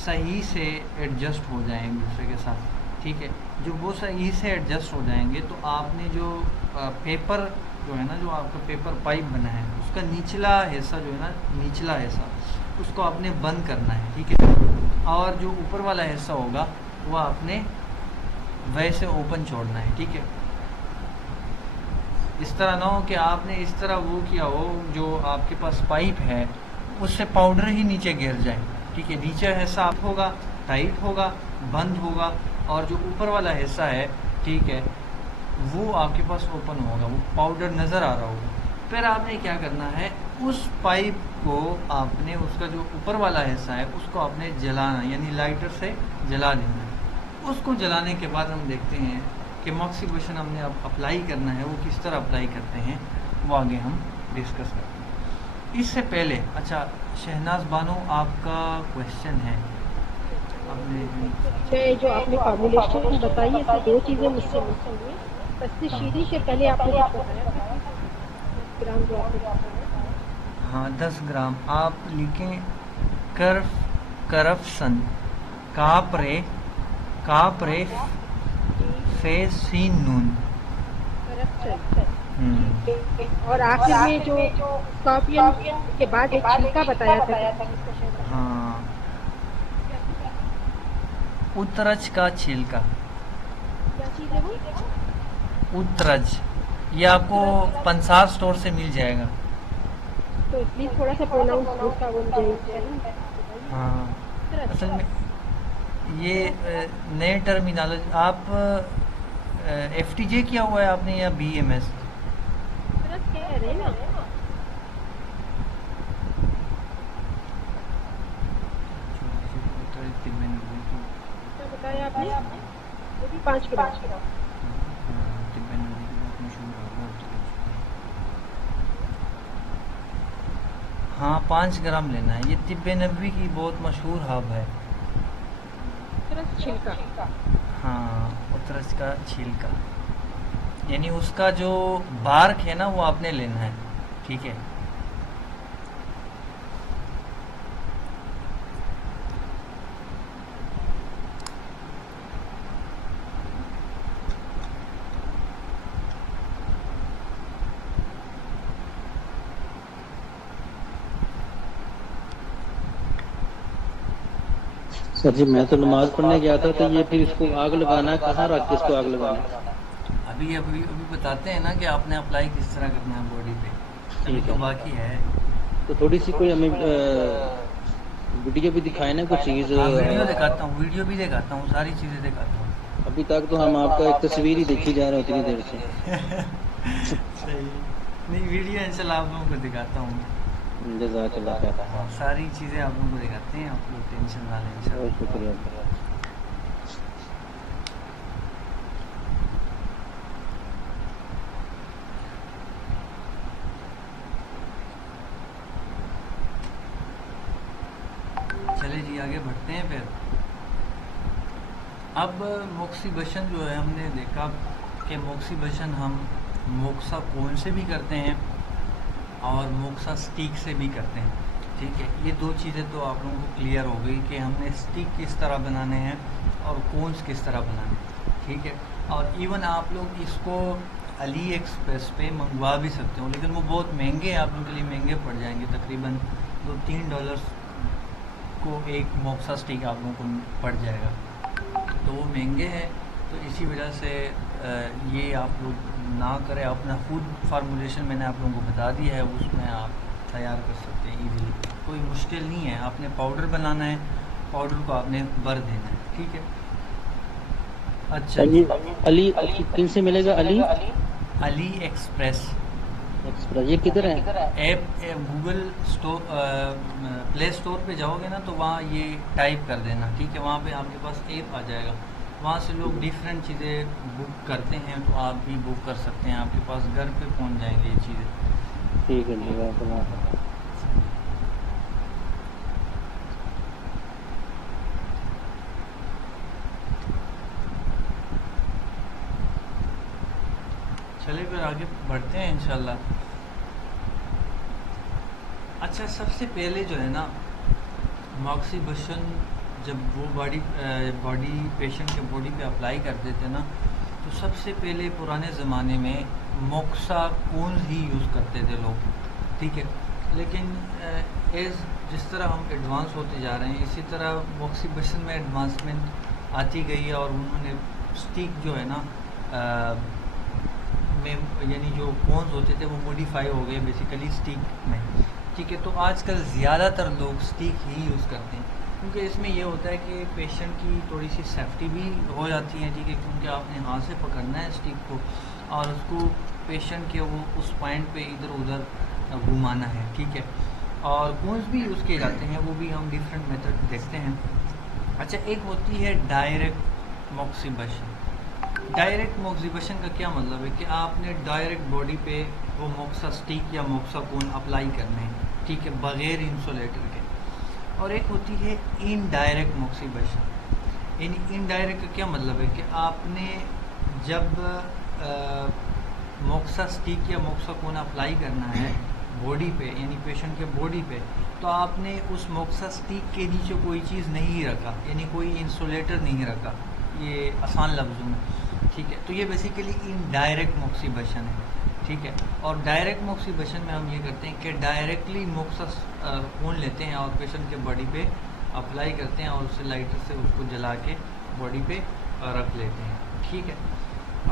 सही से एडजस्ट हो जाएं एक दूसरे के साथ, ठीक है। जब वो सही से एडजस्ट हो जाएंगे तो आपने जो पेपर जो है ना, जो आपका पेपर पाइप बना है उसका निचला हिस्सा जो है ना, निचला हिस्सा उसको आपने बंद करना है, ठीक है। और जो ऊपर वाला हिस्सा होगा वो आपने वैसे ओपन छोड़ना है, ठीक है। इस तरह ना हो कि आपने इस तरह वो किया हो, जो आपके पास पाइप है उससे पाउडर ही नीचे गिर जाए, ठीक है। नीचे हिस्सा आप होगा, टाइट होगा, बंद होगा, और जो ऊपर वाला हिस्सा है, ठीक है, वो आपके पास ओपन होगा, वो पाउडर नज़र आ रहा होगा। फिर आपने क्या करना है, उस पाइप को आपने, उसका जो ऊपर वाला हिस्सा है उसको आपने जलाना, यानी लाइटर से जला देना है। उसको जलाने के बाद हम देखते हैं कि मॉक्सीबोशन हमने अब अप्लाई करना है, वो किस तरह अप्लाई करते हैं वो आगे हम डिस्कस करते हैं। इससे पहले अच्छा शहनाज बानो, आपका क्वेश्चन है। आपने मैं जो आपने फॉर्मुलेशन बताई है इसमें 2 चीज़ें मुझसे मिस हुई हैं। तस्शीरी से पहले आपने कुछ बताया था कि 10 ग्राम जो आपने बताया। हाँ 10 ग्राम आप लिखें, कर्फ करप्शन कापरे कापरे जी, फेसिन नून। करप्शन, हम्म, ठीक है। और आखिर में जो स्कॉर्पियन के बाद एक छिलका बताया था जिसका शायद आपने हाँ क्या चीज़ उत्तरज का छिलका। क्या चीज़ है वो? उत्तरज, ये आपको उत्तरज। पंसार स्टोर से मिल जाएगा। तो प्लीज़ थोड़ा-सा प्रोनाउंस उसका वो मुझे स्पेलिंग बताइए। हाँ उत्तरज, असल में ये नए टर्मिनोलॉजी, आप एफ टी जे किया हुआ है आपने या बी एम एस? उत्तरज कह रहे हैं ना? कितना बताया आपने? वो भी 5 ग्राम। हाँ 5 ग्राम लेना है, ये तिब्ब नबवी की बहुत मशहूर हब है। उत्तरज छिलका। हाँ उत्तरज का छिलका, यानी उसका जो बार्क है ना वो आपने लेना है, ठीक है। सर जी, मैं तो नमाज पढ़ने गया था, तो ये फिर इसको आग लगाना है, कहाँ रख के इसको आग लगाना है? अभी अभी अभी बताते हैं ना कि आपने अप्लाई किस तरह करना है बॉडी पे, अभी ठीक तो है, बाकी है। तो थोड़ी सी कोई हमें वीडियो भी दिखाए ना, कुछ चीज। हाँ वीडियो दिखाता हूँ, वीडियो भी दिखाता हूँ, सारी चीज़ें दिखाता हूँ। अभी तक तो हम आपका एक तस्वीर ही देखी जा रहे हैं इतनी देर से। सही, नहीं वीडियो इंशाल्लाह आप लोगों को दिखाता हूँ। जज़ाकल्लाह खैर। हाँ सारी चीज़ें आप लोगों को दिखाते हैं, आप लोग टेंशन ना लें बहुत इंशाल्लाह। शुक्रिया। चले जी आगे बढ़ते हैं फिर। अब मोक्सीबशन जो है, हमने देखा कि मोक्सीबशन हम मोक्सा कोन से भी करते हैं और मोक्सा स्टिक से भी करते हैं, ठीक है। ये दो चीज़ें तो आप लोगों को क्लियर हो गई कि हमने स्टिक किस तरह बनाने हैं और कोन्स किस तरह बनाने हैं, ठीक है। और इवन आप लोग इसको अली एक्सप्रेस पे मंगवा भी सकते हो, लेकिन वो बहुत महंगे, आप लोगों के लिए महंगे पड़ जाएंगे, तकरीबन $2-3 को एक मोक्सा स्टिक आप लोगों को पड़ जाएगा, तो वो महंगे हैं। तो इसी वजह से ये आप लोग ना करें, अपना खुद फार्मूलेशन मैंने आप लोगों को बता दिया है, उसमें आप तैयार कर सकते हैं इजीली, कोई मुश्किल नहीं है। आपने पाउडर बनाना है, पाउडर को आपने भर देना है, ठीक है। अच्छा ये जी, अली किन से मिलेगा? अली अली एक्सप्रेस एक्सप्रेस ये किधर है? App, Google store, play store पे जाओगे ना तो वहाँ ये टाइप कर देना, ठीक है। वहाँ पे आपके पास ऐप आ जाएगा, वहाँ से लोग डिफरेंट चीज़ें बुक करते हैं, तो आप भी बुक कर सकते हैं, आपके पास घर पे पहुँच जाएंगे ये चीज़ें। ठीक है, जज़ाकल्लाह खैर। चलिए फिर आगे बढ़ते हैं इंशाल्लाह। अच्छा सबसे पहले जो है ना, मॉक्सीबशन जब वो बॉडी पेशेंट के बॉडी पे अप्लाई करते थे ना, तो सबसे पहले पुराने ज़माने में मोक्साकोन ही यूज़ करते थे लोग, ठीक है। लेकिन जिस तरह हम एडवांस होते जा रहे हैं, इसी तरह मोक्सीबशन में एडवांसमेंट आती गई है, और उन्होंने स्टिक जो है ना में, यानी जो कोन्स होते थे वो मॉडिफाई हो गए बेसिकली स्टिक में, ठीक है। तो आजकल ज़्यादातर लोग स्टिक ही यूज़ करते हैं, क्योंकि इसमें ये होता है कि पेशेंट की थोड़ी सी सेफ्टी भी हो जाती है, ठीक है, क्योंकि आपने हाथ से पकड़ना है स्टिक को और उसको पेशेंट के वो उस पॉइंट पे इधर उधर घुमाना है, ठीक है। और कोन्स भी यूज़ किए जाते हैं, वो भी हम डिफरेंट मेथड देखते हैं। अच्छा, एक होती है डायरेक्ट मोक्सीबशन। डायरेक्ट मोक्सीबशन का क्या मतलब है कि आपने डायरेक्ट बॉडी पे वो मोक्सा स्टिक या मोक्सा कोन अप्लाई करने हैं, ठीक है, बग़ैर इंसुलेटर के। और एक होती है इनडायरेक्ट मोक्सीबशन। इनडायरेक्ट का क्या मतलब है कि आपने जब मोक्सा स्टिक या मोक्सा कोन अप्लाई करना है बॉडी पे, यानी पेशेंट के बॉडी पे, तो आपने उस मोक्सा स्टिक के नीचे कोई चीज़ नहीं रखा, यानी कोई इंसुलेटर नहीं रखा, ये आसान लफ्ज़ों में, ठीक है। तो ये बेसिकली इनडायरेक्ट मोक्सीबशन है, ठीक है। और डायरेक्ट मोक्सीबशन में हम ये करते हैं कि डायरेक्टली मोक्सा कोन लेते हैं और पेशेंट के बॉडी पे अप्लाई करते हैं और उससे लाइटर से उसको जला के बॉडी पे रख लेते हैं, ठीक है।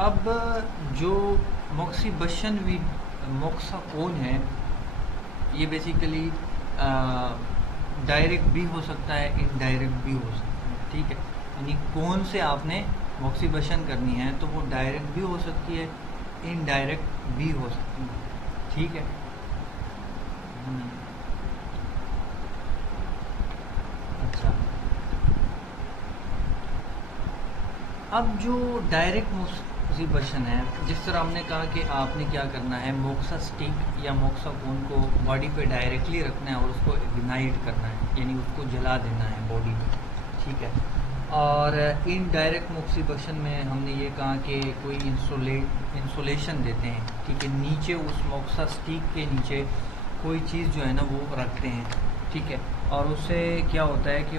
अब जो मोक्सीबशन विद मोक्सा कोन है, ये बेसिकली डायरेक्ट भी हो सकता है, इनडायरेक्ट भी हो सकता है, ठीक है। यानी कोन से आपने मोक्सीबशन करनी है तो वो डायरेक्ट भी हो सकती है, इनडायरेक्ट भी हो सकती है, ठीक है। अच्छा, अब जो डायरेक्ट मोक्सीबशन है, जिस तरह हमने कहा कि आपने क्या करना है, मोक्सा स्टिक या मोक्सा कोन को बॉडी पे डायरेक्टली रखना है और उसको इग्नाइट करना है, यानी उसको जला देना है बॉडी में, ठीक है। और इनडायरेक्ट मोक्सीबशन में हमने ये कहा कि कोई इंसुलेशन देते हैं, ठीक है, नीचे उस मोक्सा स्टिक के नीचे कोई चीज़ जो है ना वो रखते हैं, ठीक है। और उससे क्या होता है कि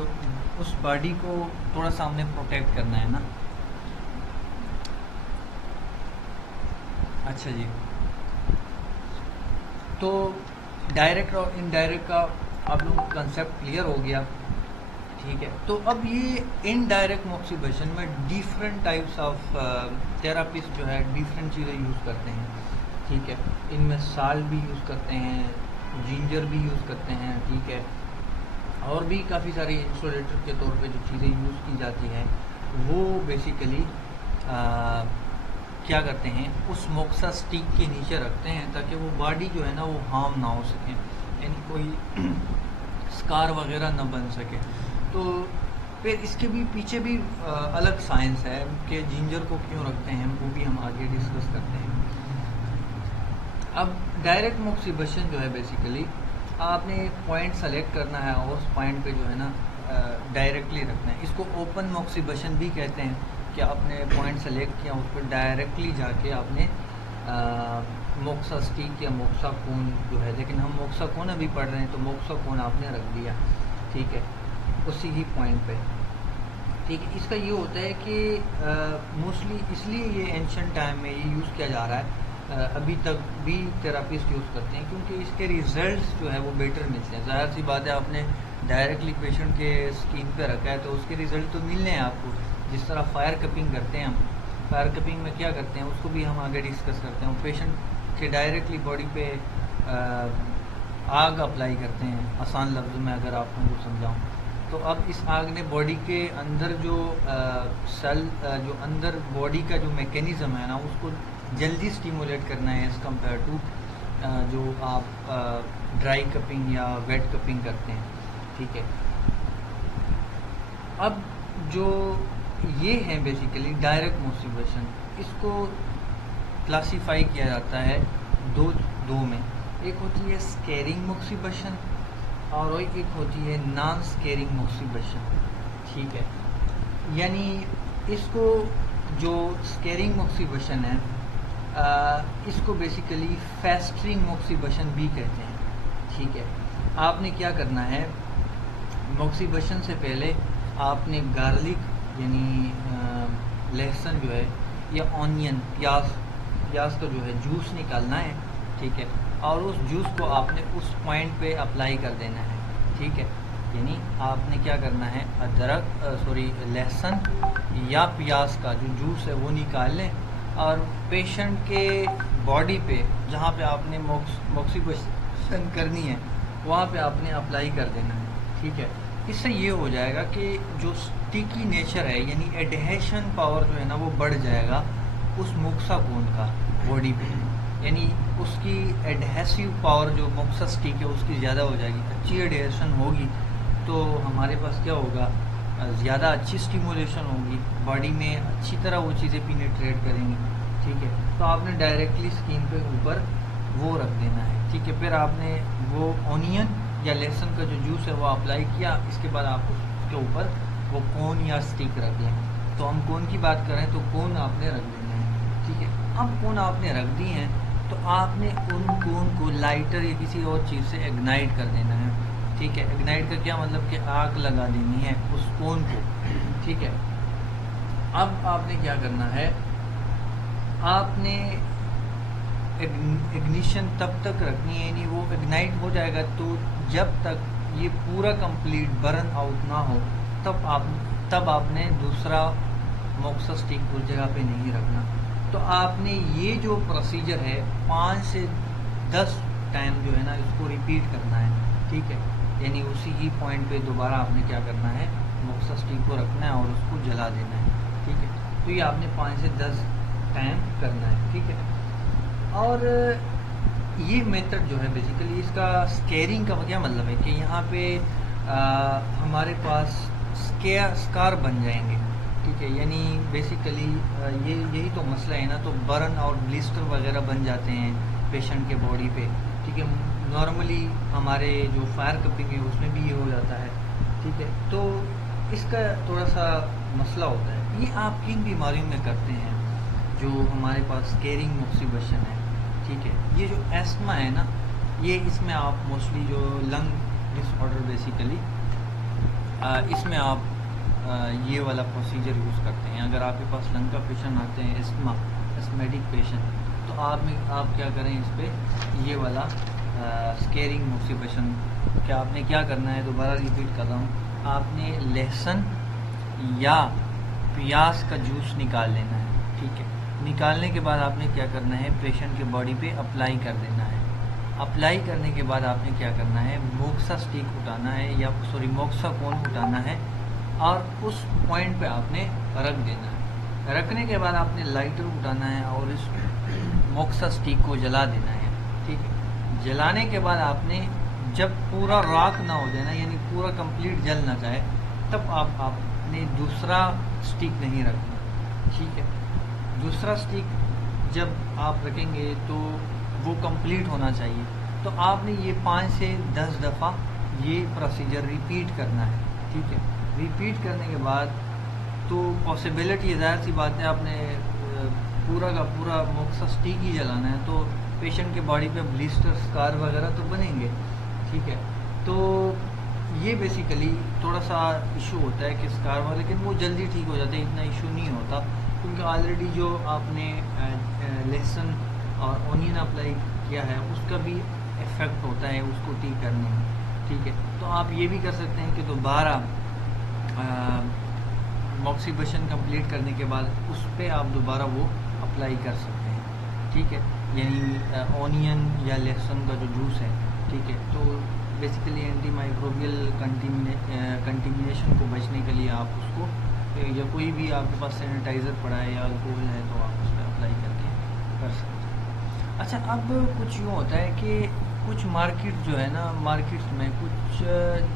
उस बॉडी को थोड़ा सा हमने प्रोटेक्ट करना है ना। अच्छा जी, तो डायरेक्ट और इनडायरेक्ट का आप लोगों को कंसेप्ट क्लियर हो गया, ठीक है। तो अब ये इनडायरेक्ट मोक्सीबशन में डिफरेंट टाइप्स ऑफ थेरापिस्ट जो है डिफरेंट चीज़ें यूज़ करते हैं, ठीक है। इनमें साल्ट भी यूज़ करते हैं, जिंजर भी यूज़ करते हैं, ठीक है, और भी काफ़ी सारी इंसुलेटर के तौर पे जो चीज़ें यूज़ की जाती हैं वो बेसिकली क्या करते हैं, उस मोक्सा स्टिक के नीचे रखते हैं ताकि वो बॉडी जो है ना वो हार्म ना हो सके, यानी कोई स्कार वगैरह ना बन सके। तो फिर इसके भी पीछे भी अलग साइंस है कि जिंजर को क्यों रखते हैं, वो भी हम आगे डिस्कस करते हैं। अब डायरेक्ट मोक्सीबशन जो है बेसिकली आपने पॉइंट सेलेक्ट करना है और उस पॉइंट पे जो है ना डायरेक्टली रखना है। इसको ओपन मोक्सीबशन भी कहते हैं कि आपने पॉइंट सेलेक्ट किया, उस पर डायरेक्टली जाके आपने मोक्सा स्टिक या मोक्सा कोन जो है, लेकिन हम मोक्सा कोन अभी पढ़ रहे हैं तो मोक्सा कोन आपने रख दिया, ठीक है, उसी ही पॉइंट पे, ठीक है। इसका ये होता है कि मोस्टली इसलिए ये एंशिएंट टाइम में ये यूज़ किया जा रहा है, अभी तक भी थेरापिस्ट यूज़ करते हैं क्योंकि इसके रिजल्ट्स जो है वो बेटर मिलते हैं। ज़ाहिर सी बात है, आपने डायरेक्टली पेशेंट के स्किन पे रखा है तो उसके रिज़ल्ट तो मिलने हैं आपको। जिस तरह फायर कपिंग करते हैं हम, फायर कपिंग में क्या करते हैं उसको भी हम आगे डिस्कस करते हैं। पेशेंट के डायरेक्टली बॉडी पे आग अप्लाई करते हैं, आसान लफ्ज़ों में अगर आपको वो समझाऊँ तो। अब इस आग ने बॉडी के अंदर जो सेल जो अंदर बॉडी का जो मैकेनिज़्म है ना उसको जल्दी स्टिमुलेट करना है एज़ कम्पेयर टू जो आप ड्राई कपिंग या वेट कपिंग करते हैं, ठीक है। अब जो ये है बेसिकली डायरेक्ट मोक्सीबशन, इसको क्लासीफाई किया जाता है दो में। एक होती है स्केरिंग मोक्सीबशन और एक होती है नॉन स्केरिंग मोक्सीबशन, ठीक है। यानी इसको जो स्केरिंग मोक्सीबशन है इसको बेसिकली फेस्टरिंग मोक्सीबशन भी कहते हैं, ठीक है। आपने क्या करना है, मोक्सीबशन से पहले आपने गार्लिक यानी लहसुन जो है या ऑनियन प्याज का जो है जूस निकालना है, ठीक है, और उस जूस को आपने उस पॉइंट पे अप्लाई कर देना है, ठीक है। यानी आपने क्या करना है, लहसुन या प्याज का जो जूस है वो निकाल लें और पेशेंट के बॉडी पे जहाँ पे आपने मॉक्सिबशन करनी है वहाँ पे आपने अप्लाई कर देना है, ठीक है। इससे ये हो जाएगा कि जो स्टिकी नेचर है यानी एडहेशन पावर जो है ना वो बढ़ जाएगा उस मोक्सा कोन का बॉडी पे, यानी उसकी एडहेसिव पावर जो मोक्सा स्टिक है उसकी ज़्यादा हो जाएगी। अच्छी एडहेशन होगी तो हमारे पास क्या होगा, ज़्यादा अच्छी स्टिमुलेशन होगी, बॉडी में अच्छी तरह वो चीज़ें पिनेट्रेट करेंगी, ठीक है। तो आपने डायरेक्टली स्किन पे ऊपर वो रख देना है, ठीक है। फिर आपने वो ऑनियन या लहसुन का जो जूस है वो अप्लाई किया, इसके बाद आप उसके ऊपर वो कोन या स्टिक रख लें। तो हम कोन की बात करें तो कोन आपने रख देना है, ठीक है। अब कोन आपने रख दी हैं तो आपने उन कोन को लाइटर या किसी और चीज़ से इग्नाइट कर देना है, ठीक है। इग्नाइट का क्या मतलब कि आग लगा देनी है उस कोन को, ठीक है। अब आपने क्या करना है, आपने इग्निशन तब तक रखनी है, यानी वो इग्नाइट हो जाएगा तो जब तक ये पूरा कंप्लीट बर्न आउट ना हो तब आपने दूसरा मोक्सा स्टिक उस जगह पे नहीं रखना। तो आपने ये जो प्रोसीजर है 5 से 10 टाइम जो है ना इसको रिपीट करना है, ठीक है। यानी उसी ही पॉइंट पे दोबारा आपने क्या करना है, मोक्सा स्टिक को रखना है और उसको जला देना है, ठीक है। तो ये आपने 5 से 10 टाइम करना है, ठीक है। और ये मेथड जो है बेसिकली इसका स्केरिंग का क्या मतलब है कि यहाँ पे हमारे पास स्कार बन जाएंगे, ठीक है। यानी बेसिकली यही तो मसला है ना, तो बर्न और ब्लिस्टर वगैरह बन जाते हैं पेशेंट के बॉडी पे, ठीक है। नॉर्मली हमारे जो फायर कपिंग है उसमें भी ये हो जाता है, ठीक है। तो इसका थोड़ा सा मसला होता है। ये आप किन बीमारियों में करते हैं, जो हमारे पास स्केरिंग मॉक्सिबशन है, ठीक है। ये जो एस्मा है ना, ये इसमें आप मोस्टली जो लंग डिसऑर्डर बेसिकली इसमें आप ये वाला प्रोसीजर यूज़ करते हैं। अगर आपके पास लंग का पेशेंट आते हैं एस्मेटिक पेशेंट, तो आप क्या करें, इस पर ये वाला स्केरिंग मॉक्सिबशन क्या आपने क्या करना है, दोबारा रिपीट कर रहा हूँ, आपने लहसुन या प्याज का जूस निकाल लेना है, ठीक है। निकालने के बाद आपने क्या करना है, पेशेंट के बॉडी पे अप्लाई कर देना है। अप्लाई करने के बाद आपने क्या करना है, मोक्सा स्टिक उठाना है या मोक्सा कोन उठाना है और उस पॉइंट पे आपने रख देना है। रखने के बाद आपने लाइटर उठाना है और इस मोक्सा स्टिक को जला देना है, ठीक है। जलाने के बाद आपने जब पूरा राख ना हो जाए ना, यानी पूरा कंप्लीट जल ना जाए, तब आपने दूसरा स्टिक नहीं रखना, ठीक है। दूसरा स्टिक जब आप रखेंगे तो वो कंप्लीट होना चाहिए। तो आपने ये 5 से 10 दफ़ा ये प्रोसीजर रिपीट करना है, ठीक है। रिपीट करने के बाद तो पॉसिबिलिटी ज़ाहिर सी बात है, आपने पूरा का पूरा मोक्सा स्टिक ही जलाना है तो पेशेंट के बॉडी पे ब्लिस्टर स्कार वगैरह तो बनेंगे, ठीक है। तो ये बेसिकली थोड़ा सा इशू होता है कि स्कार वगैरह, लेकिन वो जल्दी ठीक हो जाते हैं, इतना इशू नहीं होता क्योंकि ऑलरेडी जो आपने लहसुन और ऑनियन अप्लाई किया है उसका भी इफ़ेक्ट होता है उसको ठीक करने में, ठीक है। तो आप ये भी कर सकते हैं कि दोबारा मॉक्सिबशन कंप्लीट करने के बाद उस पर आप दोबारा वो अप्लाई कर सकते हैं, ठीक है। यानी ऑनियन या लहसुन का जो जूस है, ठीक है। तो बेसिकली एंटी माइक्रोबियल कंटिमिनेशन को बचने के लिए आप उसको या कोई भी आपके पास सैनिटाइज़र पड़ा है या अल्कोहल है तो आप उस पर अप्लाई करके कर सकते हैं। अच्छा, अब कुछ यूँ होता है कि कुछ मार्केट जो है ना, मार्केट्स में कुछ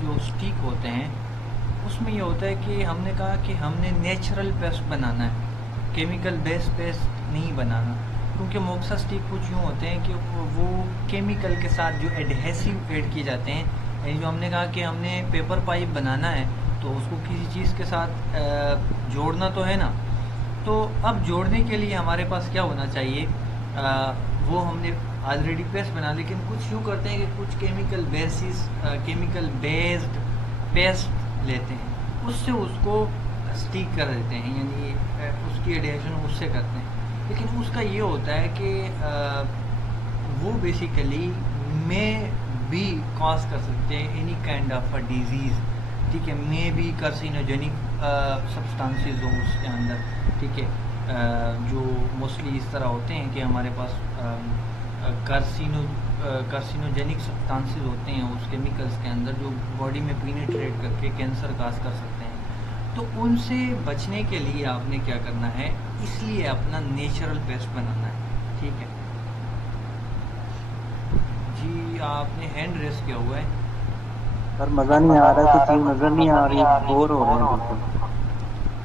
जो स्टिक होते हैं उसमें ये होता है कि हमने कहा कि हमने नेचुरल पेस्ट बनाना है, केमिकल बेस्ड पेस्ट नहीं बनाना, क्योंकि मोक्सा स्टिक कुछ यूँ होते हैं कि वो केमिकल के साथ जो एडहेसिव ऐड किए जाते हैं, यानी जो हमने कहा कि हमने पेपर पाइप बनाना है तो उसको किसी चीज़ के साथ जोड़ना तो है ना, तो अब जोड़ने के लिए हमारे पास क्या होना चाहिए, वो हमने ऑलरेडी पेस्ट बना, लेकिन कुछ यूँ करते हैं कि कुछ केमिकल बेस्ड पेस्ट लेते हैं, उससे उसको स्टिक कर देते हैं, यानी उसकी एडिशन उससे करते हैं। लेकिन उसका ये होता है कि वो बेसिकली में भी कॉज कर सकते हैं any kind of a disease, ठीक है, मे भी कार्सिनोजेनिक सब्सटेंसेस हो उसके अंदर, ठीक है, जो मोस्टली इस तरह होते हैं कि हमारे पास कार्सिनोजेनिक सब्सटेंसेस होते हैं उस केमिकल्स के अंदर, जो बॉडी में पीनेट्रेट करके कैंसर काज कर सकते हैं। तो उनसे बचने के लिए आपने क्या करना है, इसलिए अपना नेचुरल पेस्ट बनाना है, ठीक है जी। आपने हैंड रेस किया हुआ है सर, मजा नहीं आ रहा है, कुछ चीज नजर नहीं आ रही, बोर हो रहे हैं बिल्कुल।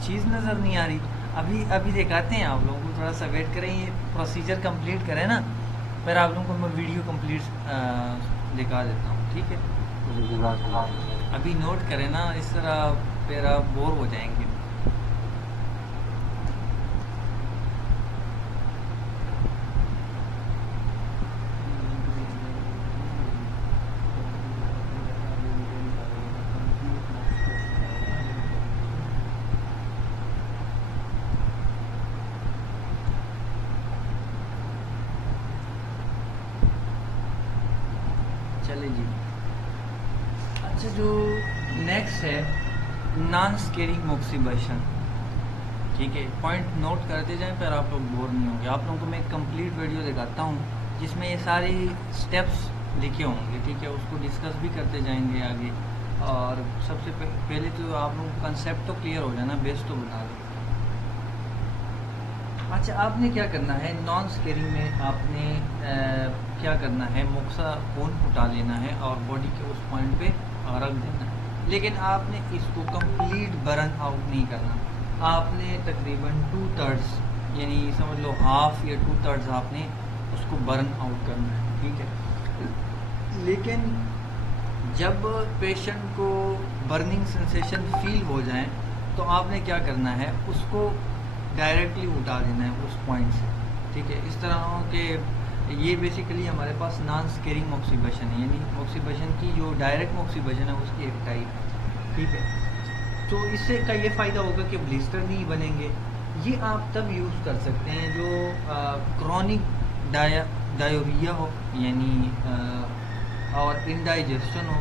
चीज़ नज़र नहीं आ रही। अभी अभी दिखाते हैं आप लोगों को, थोड़ा सा वेट करें, ये प्रोसीजर कंप्लीट करें ना, फिर आप लोगों को मैं वीडियो कंप्लीट दिखा देता हूँ, ठीक है। अभी नोट करें ना, इस तरह फिर आप बोर हो जाएंगे। चले जी। अच्छा, जो नेक्स्ट है नॉन स्केरिंग मोक्सिबेशन, ठीक है, पॉइंट नोट करते जाएं, फिर आप लोग बोर नहीं होंगे। आप लोगों को मैं एक कंप्लीट वीडियो दिखाता हूँ जिसमें ये सारी स्टेप्स लिखे होंगे, ठीक है, उसको डिस्कस भी करते जाएंगे आगे। और सबसे पहले तो आप लोगों को कंसेप्ट तो क्लियर हो जाना, बेस तो बता दो। अच्छा, आपने क्या करना है, नॉन स्केरिंग में आपने क्या करना है, मोक्सा कोन उठा लेना है और बॉडी के उस पॉइंट पे रख देना है। लेकिन आपने इसको कंप्लीट बर्न आउट नहीं करना, आपने तकरीबन 2/3 यानी समझ लो हाफ या 2/3 आपने उसको बर्न आउट करना है, ठीक है। लेकिन जब पेशेंट को बर्निंग सेंसेशन फील हो जाए तो आपने क्या करना है, उसको डायरेक्टली उठा देना है उस पॉइंट से, ठीक है। इस तरह हो कि ये बेसिकली हमारे पास नॉन स्केरिंग मोक्सिबेशन है, यानी मोक्सिबेशन की जो डायरेक्ट मोक्सिबेशन है उसकी एक टाइप है, ठीक है। तो इससे का ये फ़ायदा होगा कि ब्लिस्टर नहीं बनेंगे। ये आप तब यूज़ कर सकते हैं जो क्रॉनिक डायरिया हो, यानी और इंडाइजेशन हो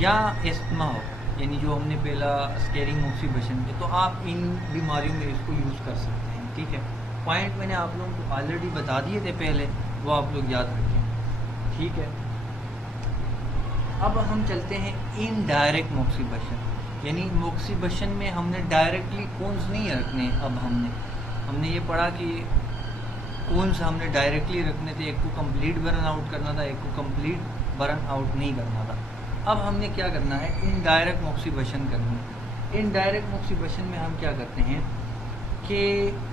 या एस्थमा हो, यानी जो हमने पहला स्केरिंग मोक्सिबेशन पे, तो आप इन बीमारियों में इसको यूज़ कर सकते हैं, ठीक है। पॉइंट मैंने आप लोगों को ऑलरेडी बता दिए थे पहले, वो आप लोग याद रखें, ठीक है। अब हम चलते हैं इनडायरेक्ट मोक्सिबेशन, यानी मोक्सिबेशन में हमने डायरेक्टली कोन्स नहीं रखने। अब हमने ये पढ़ा कि कोन्स हमने डायरेक्टली रखने थे, एक को कंप्लीट बर्न आउट करना था, एक को कंप्लीट बर्न आउट नहीं करना था। अब हमने क्या करना है, इनडायरेक्ट मोक्सिबेशन करनी है। इनडायरेक्ट मोक्सिबेशन में हम क्या करते हैं कि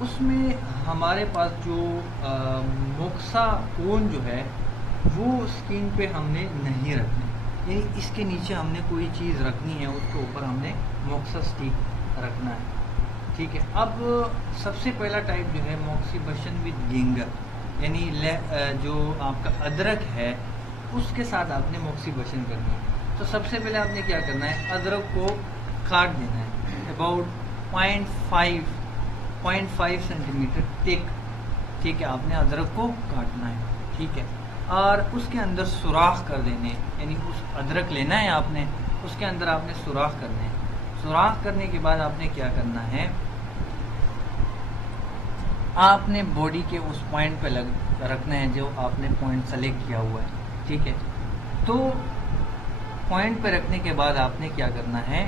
उसमें हमारे पास जो मोक्सा कोन जो है वो स्किन पे हमने नहीं रखने, यानी इसके नीचे हमने कोई चीज़ रखनी है, उसके ऊपर हमने मोक्सा स्टिक रखना है, ठीक है। अब सबसे पहला टाइप जो है मोक्सिबेशन विद गिंगर, यानी जो आपका अदरक है उसके साथ आपने मोक्सिबेशन करनी है। तो सबसे पहले आपने क्या करना है, अदरक को काट देना है अबाउट 0.5 सेंटीमीटर थिक, ठीक है। आपने अदरक को काटना है, ठीक है, और उसके अंदर सुराख कर देने, यानी उस अदरक लेना है आपने, उसके अंदर आपने सुराख करने हैं। सुराख करने के बाद आपने क्या करना है, आपने बॉडी के उस पॉइंट पे रखना है जो आपने पॉइंट सेलेक्ट किया हुआ है, ठीक है। तो पॉइंट पे रखने के बाद आपने क्या करना है,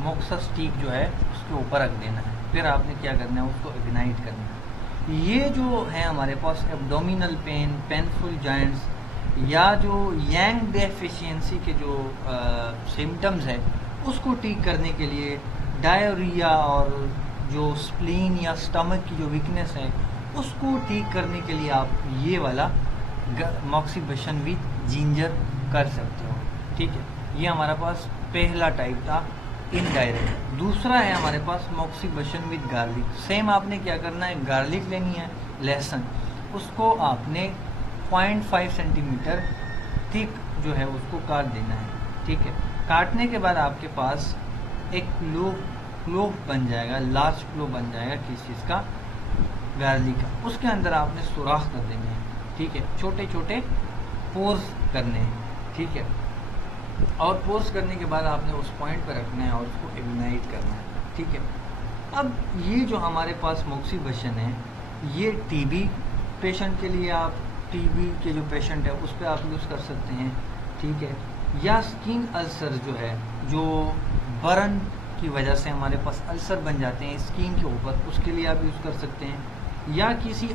मोक्सा स्टिक जो है उसके ऊपर रख देना है, फिर आपने क्या करना है, उसको इग्नाइट करना है। ये जो है हमारे पास एब्डोमिनल पेन, पेनफुल जॉइंट्स या जो यांग डेफिशिएंसी के जो सिम्टम्स है उसको ठीक करने के लिए, डायरिया और जो स्प्लीन या स्टमक की जो वीकनेस है उसको ठीक करने के लिए आप ये वाला मोक्सिबेशन विद जिंजर कर सकते हो, ठीक है। ये हमारा पास पहला टाइप था इनडायरेक्ट। दूसरा है हमारे पास मोक्सिबेशन विद गार्लिक। सेम आपने क्या करना है, गार्लिक लेनी है, लहसुन, उसको आपने 0.5 सेंटीमीटर थिक जो है उसको काट देना है, ठीक है। काटने के बाद आपके पास एक क्लोव बन जाएगा, लार्ज क्लोव बन जाएगा किस चीज़ का, गार्लिक का। उसके अंदर आपने सुराख कर देंगे, ठीक है, छोटे छोटे पोर्स करने हैं, ठीक है। और पोर्स करने के बाद आपने उस पॉइंट पर रखना है और उसको इग्नाइट करना है, ठीक है। अब ये जो हमारे पास मोक्सिबशन है, ये टीबी पेशेंट के लिए, आप टीबी के जो पेशेंट है उस पर आप यूज़ कर सकते हैं, ठीक है। या स्किन अल्सर जो है, जो बर्न की वजह से हमारे पास अल्सर बन जाते हैं स्किन के ऊपर, उसके लिए आप यूज़ कर सकते हैं। या किसी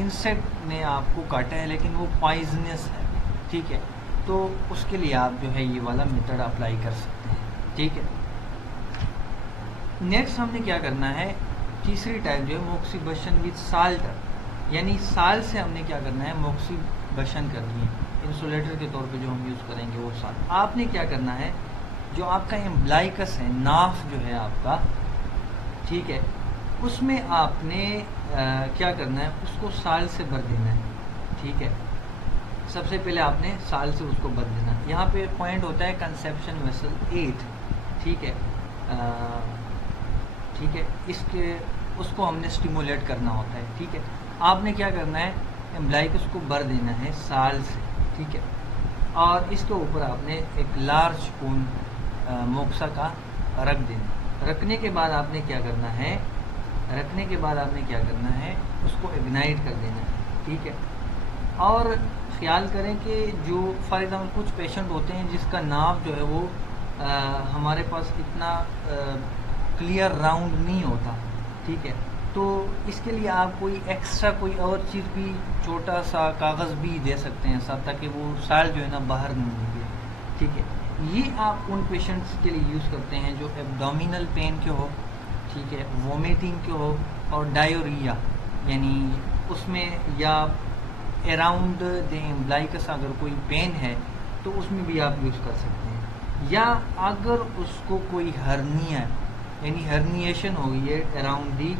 इंसेक्ट ने आपको काटा है लेकिन वो पॉइजनस है, ठीक है, तो उसके लिए आप जो है ये वाला मेथड अप्लाई कर सकते हैं, ठीक है। नेक्स्ट हमने क्या करना है, तीसरी टाइप जो है मोक्सिबशन विद साल्ट, यानी साल से हमने क्या करना है, मोक्सिबशन करनी है। इंसुलेटर के तौर पे जो हम यूज़ करेंगे वो साल। आपने क्या करना है, जो आपका एम्ब्लाइकस है, नाफ जो है आपका, ठीक है, उसमें आपने क्या करना है, उसको साल से भर देना है, ठीक है। सबसे पहले आपने साल से उसको भर देना। यहाँ पे पॉइंट होता है कंसेप्शन वेसल 8, ठीक है, ठीक है, इसके उसको हमने स्टिमुलेट करना होता है, ठीक है। आपने क्या करना है, एम्ब्लाइकस को भर देना है साल से, ठीक है, और इसके ऊपर आपने एक लार्ज स्पून मोक्सा का रख देना। रखने के बाद आपने क्या करना है, उसको इग्नाइट कर देना है, ठीक है। और ख्याल करें कि जो फॉर एग्जाम्पल कुछ पेशेंट होते हैं जिसका नाभ जो है वो हमारे पास इतना क्लियर राउंड नहीं होता, ठीक है, तो इसके लिए आप कोई एक्स्ट्रा कोई और चीज़ भी, छोटा सा कागज़ भी दे सकते हैं साथ, ताकि वो साल जो है ना बाहर नहीं निकले, ठीक है। ये आप उन पेशेंट्स के लिए यूज़ करते हैं जो एब्डोमिनल पेन के हो, ठीक है, वोमिटिंग के हो, और डायरिया, यानी उसमें, या अराउंड द एम्ब्लाइकस अगर कोई पेन है तो उसमें भी आप यूज़ कर सकते हैं। या अगर उसको कोई हर्निया, यानी हर्निएशन हो गई है अराउंड दी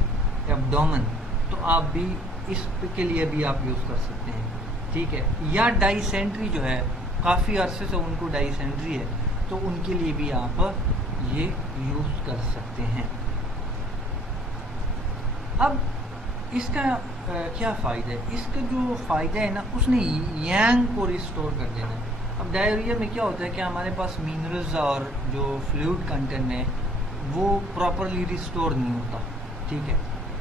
एब्डोमेन, तो आप भी इस के लिए भी आप यूज़ कर सकते हैं, ठीक है। या डाइसेंट्री जो है, काफ़ी अरसे से उनको डाइसेंट्री है, तो उनके लिए भी आप ये यूज़ कर सकते हैं। अब इसका क्या फ़ायदा है, इसका जो फ़ायदा है ना, उसने यांग को रिस्टोर कर देना है। अब डायरिया में क्या होता है कि हमारे पास मिनरल्स और जो फ्लूइड कंटेंट है वो प्रॉपरली रिस्टोर नहीं होता, ठीक है,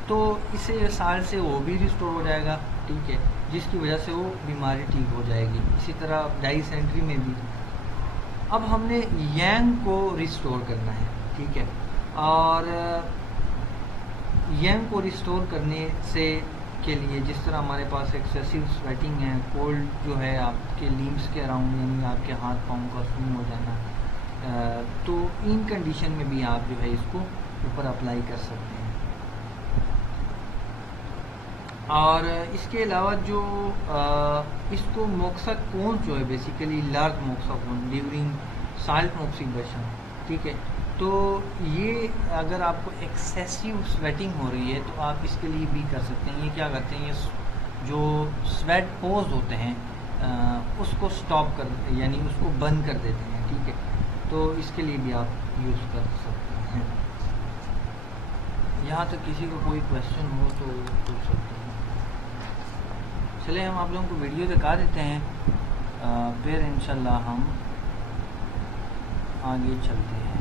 तो इसे साल से वो भी रिस्टोर हो जाएगा, ठीक है, जिसकी वजह से वो बीमारी ठीक हो जाएगी। इसी तरह डाइसेंट्री में भी अब हमने यांग को रिस्टोर करना है, ठीक है। और यांग को रिस्टोर करने से के लिए, जिस तरह हमारे पास एक्सेसिव स्वेटिंग है, कोल्ड जो है आपके लिम्स के अराउंड, यानी आपके हाथ पाँव का सून हो जाना, तो इन कंडीशन में भी आप जो है इसको ऊपर अप्लाई कर सकते हैं। और इसके अलावा जो इसको मोक्सा कोन जो है, बेसिकली लार्ज मोक्सा कोन ड्यूरिंग साल्ट मोक्सिबशन, ठीक है, तो ये अगर आपको एक्सेसिव स्वेटिंग हो रही है तो आप इसके लिए भी कर सकते हैं। ये क्या करते हैं, ये जो स्वेट पोज होते हैं उसको स्टॉप कर, यानी उसको बंद कर देते हैं, ठीक है, तो इसके लिए भी आप यूज़ कर सकते हैं। यहाँ तक किसी को कोई क्वेश्चन हो तो पूछ सकते हैं। चलिए हम आप लोगों को वीडियो दिखा देते हैं, फिर इंशाल्लाह हम आगे चलते हैं।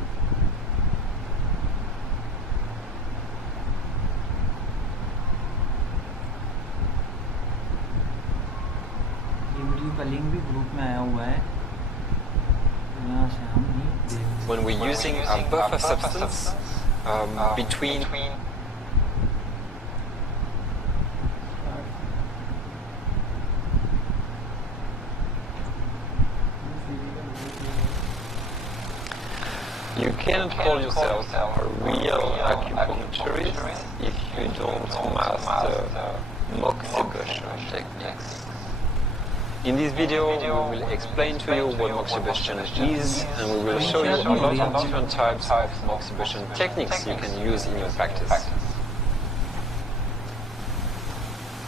ये वीडियो का लिंक भी ग्रुप में आया हुआ है, यहाँ से हम ही देख। When we're using a buffer substance between you cannot call yourself a real acupuncturist if you don't master moxibustion techniques. In this video, we will explain to you what moxibustion is, and we will show you a lot of different types of moxibustion techniques you can use in your practice.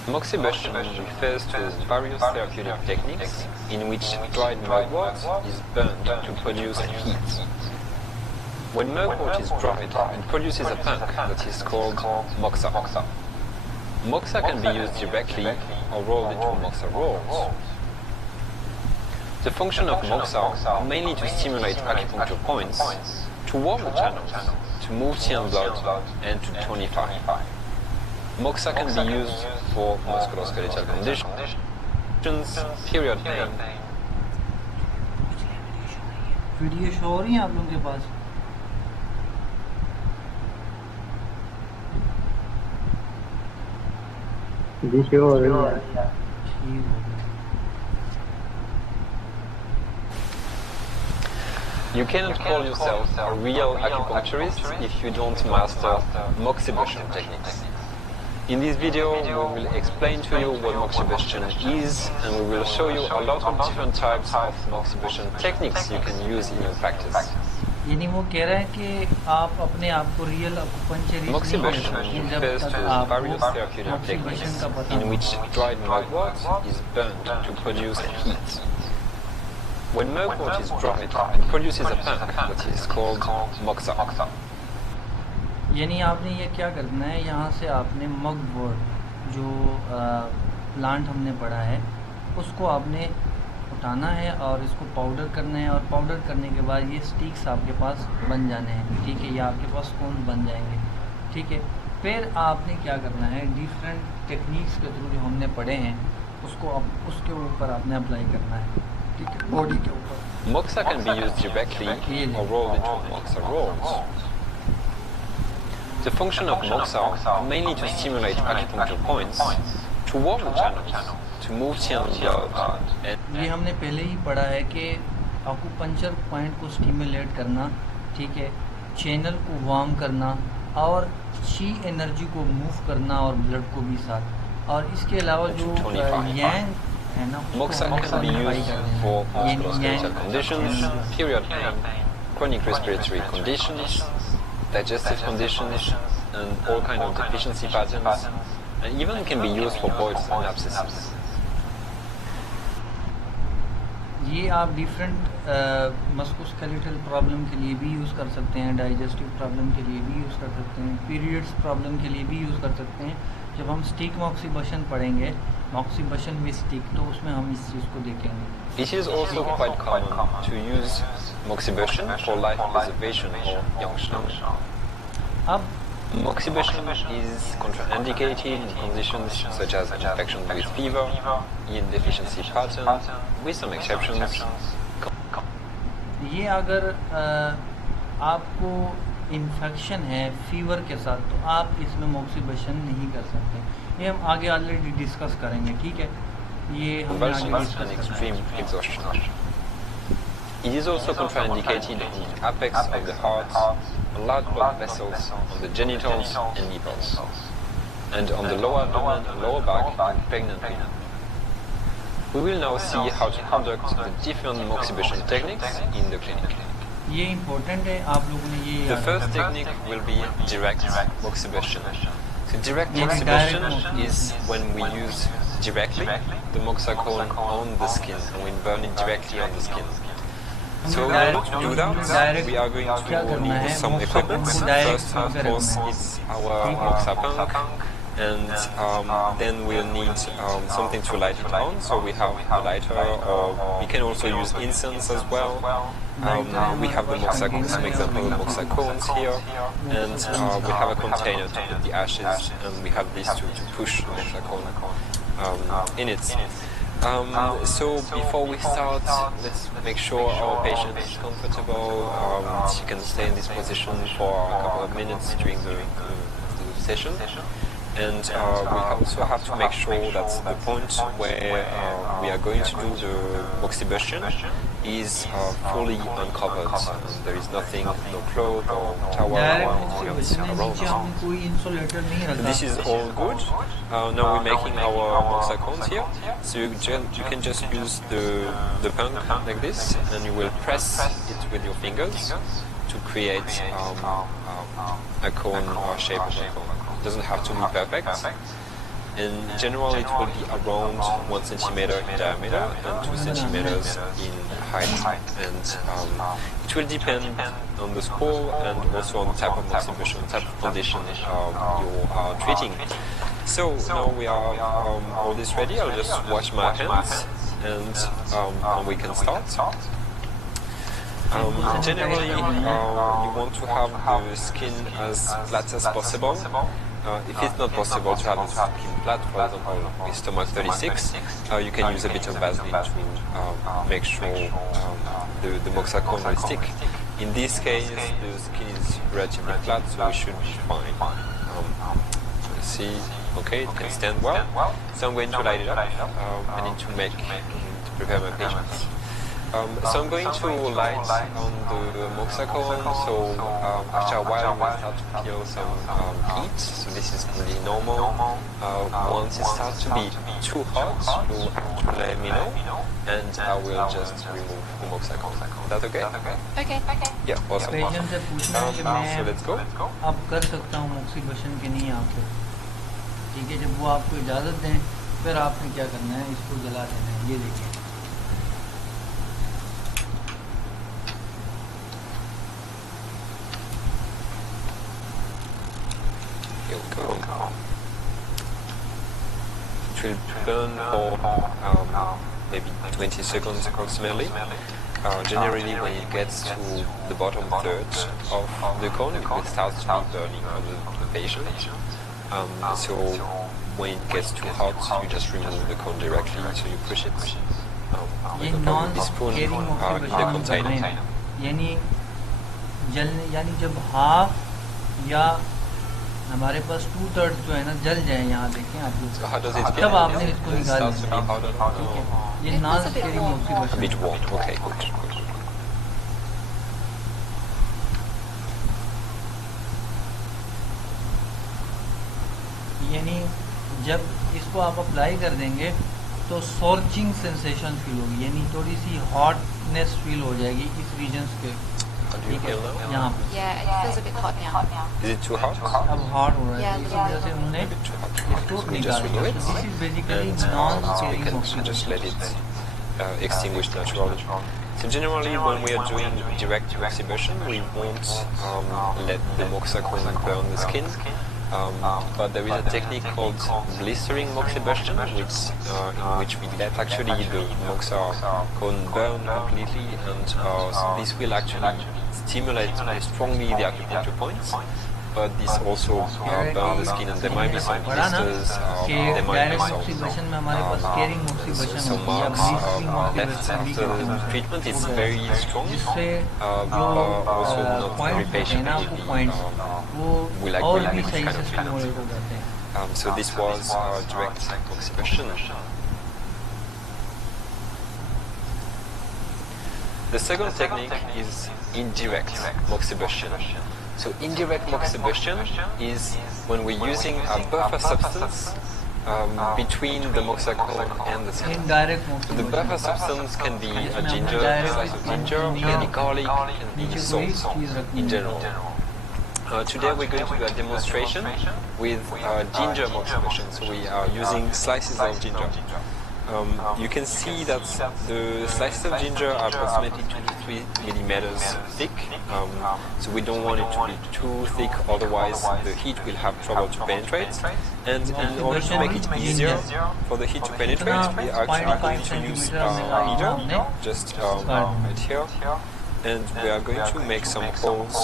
Moxibustion refers to various therapeutic techniques in which dried mugwort is burned to produce heat. When mugwort is dried, it produces a punk that is called moxa. Moxa can be used directly or rolled into moxa rolls. The function of moxa mainly to stimulate acupuncture points, to warm the channels, to move Qi blood, and to tonify. Moxa can be used for musculoskeletal conditions, period pain. Video show हो रही है आप लोगों के पास? जी हो रही है। ठीक हो गया। You cannot call yourself a real acupuncturist if you don't master moxibustion techniques. In this video, we will explain to you what moxibustion is, and we will show you a lot of different types of moxibustion techniques you can use in your practice. यानी वो कह रहा है कि आप अपने आप को रियल अकुपंचरिस्ट नहीं कह Moxibustion सकते जब refers तक to आपको various therapeutic moxibustion का techniques पता in नहीं which dried mugwort is burnt to produce heat. When mugwort is dried, it produces a punk that is called moxa. यानी आपने ये क्या करना है, यहाँ से आपने मगवort जो प्लांट हमने पढ़ा है उसको आपने उठाना है और इसको पाउडर करना है, और पाउडर करने के बाद ये स्टिक्स आपके पास बन जाने हैं, ठीक है, ये आपके पास कोन बन जाएंगे, ठीक है। फिर आपने क्या करना है, डिफरेंट टेक्निक्स के थ्रू जो हमने पढ़े हैं उसको अब उसके ऊपर आपने अप्लाई करना है, ठीक है, बॉडी के ऊपर। Moxa can be used directly or rolled into moxa rolls. The function of moxa mainly to stimulate acupuncture points, to warm the channels, to move Qi blood, and ये हमने पहले ही पढ़ा है कि अकुपंचर पॉइंट को स्टिमुलेट करना, ठीक है, चैनल को वार्म करना और ची एनर्जी को मूव करना और ब्लड को भी साथ, और इसके अलावा जो यांग है ना moxa can be used for musculoskeletal conditions, period pain, chronic respiratory conditions, digestive conditions, and all kind of deficiency patterns, and even can be used for boils and abscesses. ये आप डिफरेंट मस्कुलोस्केलेटल प्रॉब्लम के लिए भी यूज़ कर सकते हैं, digestive problem के लिए भी यूज़ कर सकते हैं, पीरियड्स प्रॉब्लम के लिए भी यूज़ कर सकते हैं। जब हम स्टिक मॉक्सीबशन पढ़ेंगे, मॉक्सीबशन में स्टिक, तो उसमें हम इस चीज़ को देखेंगे। It is also quite common to use moxibustion for life preservation or yangshan. अब Moxibustion is contraindicated in conditions such as infection with fever, in deficiency pattern, with some exceptions. ये अगर आपको इन्फेक्शन है फीवर के साथ तो आप इसमें मॉक्सीबशन नहीं कर सकते, ये हम आगे ऑलरेडी डिस्कस करेंगे, ठीक है, ये हम आगे Convulsions डिस्कस and करेंगे। extreme exhaustion. It is also contraindicated on the apex of the heart, on large blood vessels, on the genitals and nipples, and on the lower abdomen and lower back in pregnant women. We will now see how to conduct the different moxibustion techniques in the clinic. ये इम्पोर्टेंट है, आप लोगों ने ये The याद first रखना है। technique will be direct moxibustion. So direct Yeah, moxibustion direct is when we use directly the moxacone on the skin and we burn it directly on the skin. So to do that, we are going to need some equipment. First, of course, is our moxa punk, and then we'll need something to light it on. So we have a lighter, or we can also use incense as well. We have the moxa, some example of moxa cones here, and we have a container to put the ashes, and we have this to push the moxa cone in it. So before we start, let's make sure our patient is comfortable. She can stay in this position for a couple of minutes during the session. And we also have to make sure that the point where we are going to do the moxibustion is fully uncovered. There is nothing, no cloth or towel or anything else around. नीचे हमने कोई इंसुलेटर नहीं रखा। This is all good. Now we're making our moxa cones here. So you can just use the punk like this, and you will press it with your fingers to create a cone or shape of a cone. It doesn't have to be perfect. In general, it will be around 1 centimeter in diameter and 2 centimeters in height. And it will depend on the score and also on the type of moxibustion, type of condition you are treating. So now we are all this ready. I'll just wash my hands and we can start. Generally, you want to have the skin as flat as possible. If it's not possible to have the skin flat, for example, with stomach 36, you can use a bit of Vaseline to make sure the moxa cone will stick. In this case, the skin is relatively flat, so we should be fine. See, okay, it can stand well. So I'm going to light it up. I need to prepare my patients. So I'm going to light on the moxa cone, so after a while we'll start to feel some heat, so this is really normal. Once it starts to be too hot, you have to let me know, and I will just remove the moxa cone. Is that okay? Okay. Yeah, awesome. Patient से पूछना है कि मैं So let's go. अब कर सकता हूँ मोक्सिबशन के नहीं यहाँ पे, ठीक है। जब वो आपको इजाज़त दें फिर आपने क्या करना है, इसको जला देना है। ये देखिए, Here we go. It will burn for maybe 20 seconds approximately. Generally, when it gets to the bottom third of the cone, it will start to be burning on the patient. So when it gets too hot, you just remove the cone directly, so you push it ये with non a spoon caring in the मोक्सिबशन कर रहे container. हैं, यानी जलने, यानी जब हाफ या हमारे पास 2/3 जो है ना जल जाए, यहाँ देखें आप लोग, So how does it feel? तब आपने इसको It निकाल starts to be देना है, hotter. ठीक है। ये It non was a bit caring warm. A मोक्सिबशन bit warm. Okay, good. यानी जब इसको आप अप्लाई कर देंगे तो सॉर्चिंग सेंसेशन फील होगी, यानी थोड़ी सी हॉटनेस फील हो जाएगी इस रीजन्स पे, How do you ठीक है, feel now? यहाँ पे। Yeah, it feels a bit hot now. Is it too hot? अब हॉट हो रहा है, Yeah, तो इसी वजह से उन्होंने A bit too hot. इसको So we just निकाल remove दिया। it, this is basically and non we caring can मोक्सिबशन। just let it extinguish naturally. So generally, when we are doing direct moxibustion, we won't let the moxa cone burn the skin. But there is a technique called blistering moxibustion, in which we let actually the moxa cone burn completely, and so this will actually stimulate strongly the acupuncture points. But this also burns the skin, and there might be some बड़ा ना blisters, कि there might be direct some मोक्सिबशन में हमारे पास केयरिंग मोक्सिबशन some होती है या marks ब्लीचिंग left मोक्सिबशन भी after कहते the हैं, treatment. It's very strong. जिससे Also not every पॉइंट्स होते हैं patient ना, will वो be, पॉइंट्स वो will agree और with भी this सही kind से of treatment. स्टिमुलेट हो जाते हैं। So this was direct moxibustion. The second technique is indirect moxibustion. So indirect moxibustion is when we're using a buffer substance between the moxa cone and the skin. Indirect So the buffer मोक्सिबशन substance can be a इसमें ginger, हमने slice of ginger, can be garlic, can be नीचे कोई salt चीज़ रखनी in है। general. Today we're going to do a demonstration with ginger moxibustion. So we are using slices of ginger. You can see that the slices of ginger are approximately 2 to 3 millimeters thick. So we don't want it to be too thick, otherwise the heat will have trouble to penetrate. And in order to make it easier for the heat to penetrate, we are actually going to use a needle, just right here. And we are going to make some holes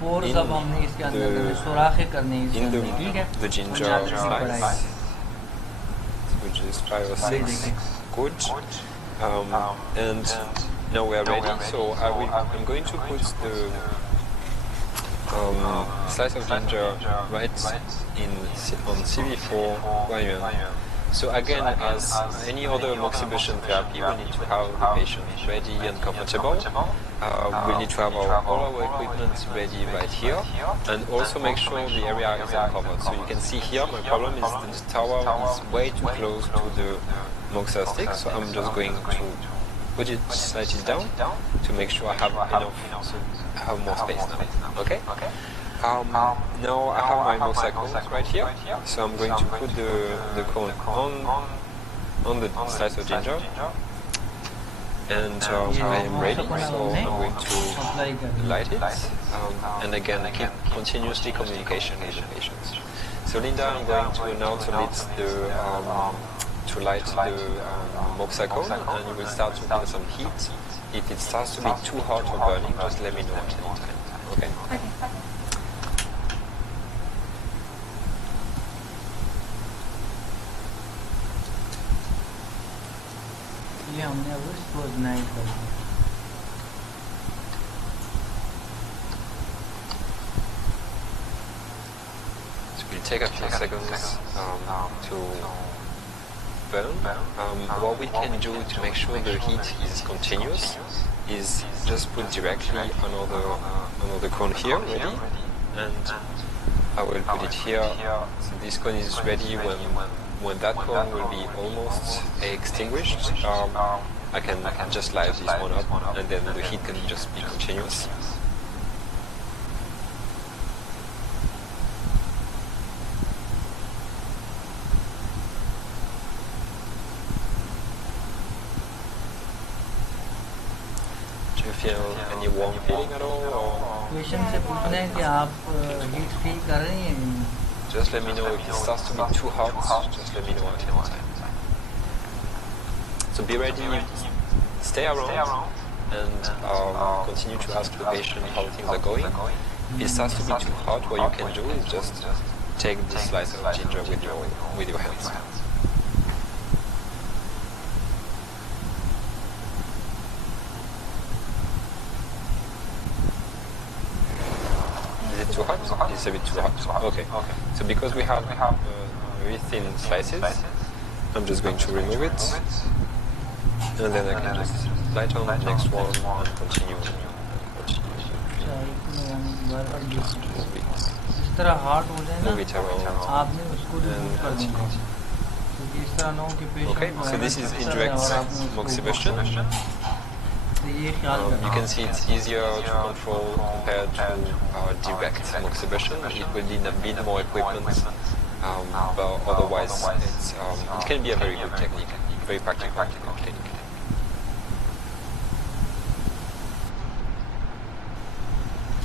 pores अब हमने इसके अंदर करने, सुराखें करने हैं इसके in अंदर, ठीक है। the ginger पंजाबी की slice, कढ़ाई। which is 5 or 6. Good. And now we are ready. So I'm going to put the slice of ginger right on CV4 Yuan. So again, as any other moxibustion therapy, we need to have the patient ready and comfortable. We need to have all our equipment ready right here, and also make sure the area is uncovered. So you can see here, my problem is that the tower is way too close to the moxa stick, so I'm just going to put it slightly down to make sure I have enough, so I have more space now. Okay? Now I have my Moxa cones right here, so I'm going to put the cone on the slice of ginger, and I am ready, so I'm going to light it, and again keep continuously communication with the patients. So Linda, I'm going to now to light the Moxa cone, and you will start to feel some heat. If it starts to be too hot or burning, just let me know at any time. Okay? Okay. ये हमने अब इसको इग्नाइट कर दिया। So we'll take a few seconds to burn. What we can do to make sure the heat is continuous is just put directly another cone here ready, and I will put it here. So this cone is ready when that cone will be almost extinguished. I can just light this one up, and then the heat can just be continuous. Do you feel any warm feeling at all? Or patient से पूछना है कि आप heat feel कर रही हैं? just let me know if it starts to be too hot. Just let me know at any time. So be ready, stay around, and continue to ask the patient how things are going. If it starts to be too hot, what you can do is just take the slice of ginger with your hands. Is it too hot? It's a bit too hot. Okay. So because we have very thin slices, I'm just going to remove it, and then I can just light on the next one and continue. इस तरह हार्ड हो जाए Move it ना, around. आपने उसको रिमूव कर देना है। क्योंकि इस तरह ना हो कि patient Okay, so this is indirect moxibustion. तो ये ख्याल You करना can see it's easier to control compared to direct moxibustion. It will need a bit more equipment, but otherwise it can be a very good technique, very practical technique.